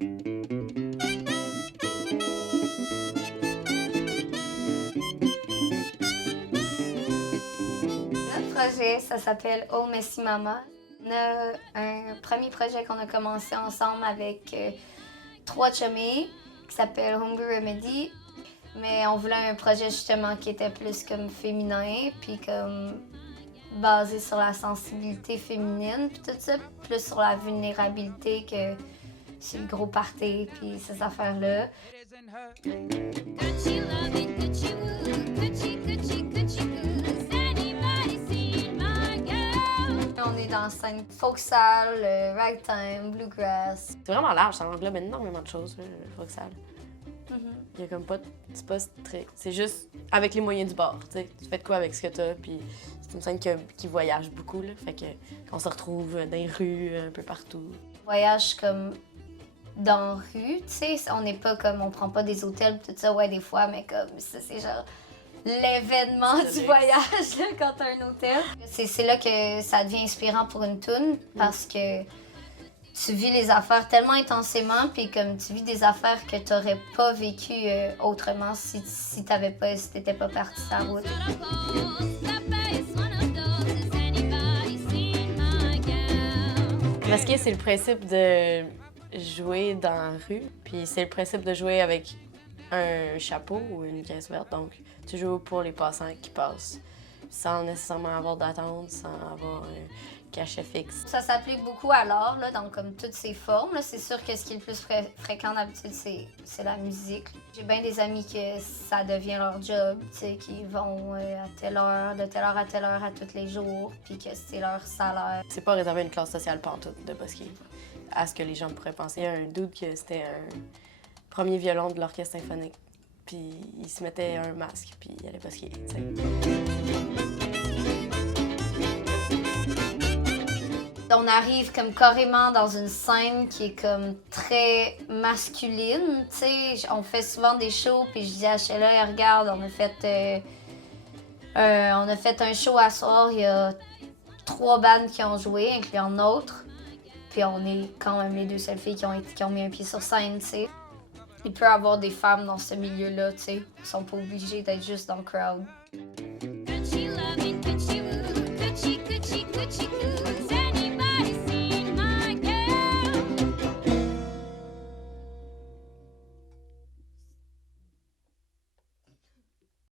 Notre projet, ça s'appelle Oh Messy Mama. On a un premier projet qu'on a commencé ensemble avec 3 chummies qui s'appelle Hungry Remedy. Mais on voulait un projet justement qui était plus comme féminin, puis comme basé sur la sensibilité féminine, puis tout ça, plus sur la vulnérabilité que sur le gros party, puis ces affaires-là. On est dans scène folksal, ragtime, bluegrass. C'est vraiment large, ça englobe énormément de choses, le folksal. Il y a comme pas, c'est pas très, c'est juste avec les moyens du bord, tu sais. Tu fais de quoi avec ce que t'as, puis c'est une scène qui voyage beaucoup, là. Fait que qu'on se retrouve dans les rues, un peu partout. Voyage comme dans la rue, tu sais, on n'est pas comme, on prend pas des hôtels tout ça, ouais, des fois, mais comme ça, c'est genre l'événement du voyage, là, quand t'as un hôtel. C'est là que ça devient inspirant pour une toune, parce que tu vis les affaires tellement intensément, puis comme tu vis des affaires que t'aurais pas vécues autrement si t'étais pas parti sur la route. Parce que c'est le principe de jouer dans la rue, puis c'est le principe de jouer avec un chapeau ou une caisse verte. Donc, tu joues pour les passants qui passent, sans nécessairement avoir d'attente, sans avoir un cachet fixe. Ça s'applique beaucoup à l'art, là, dans comme toutes ses formes. Là. C'est sûr que ce qui est le plus fréquent d'habitude, c'est la musique. J'ai bien des amis que ça devient leur job, tu sais, qui vont à telle heure, de telle heure à tous les jours, puis que c'est leur salaire. C'est pas réservé à une classe sociale pantoute de bosquet, à ce que les gens pourraient penser. Il y a un dude que c'était un premier violon de l'orchestre symphonique, puis il se mettait un masque, puis il allait bosquer, tu sais. On arrive comme carrément dans une scène qui est comme très masculine, tu sais. On fait souvent des shows, puis je dis à Sheila, regarde, on a fait un show à soir, il y a 3 bandes qui ont joué, incluant nôtre. Puis on est quand même les 2 seules filles qui ont mis un pied sur scène, tu sais. Il peut y avoir des femmes dans ce milieu-là, tu sais. Ils sont pas obligés d'être juste dans le crowd.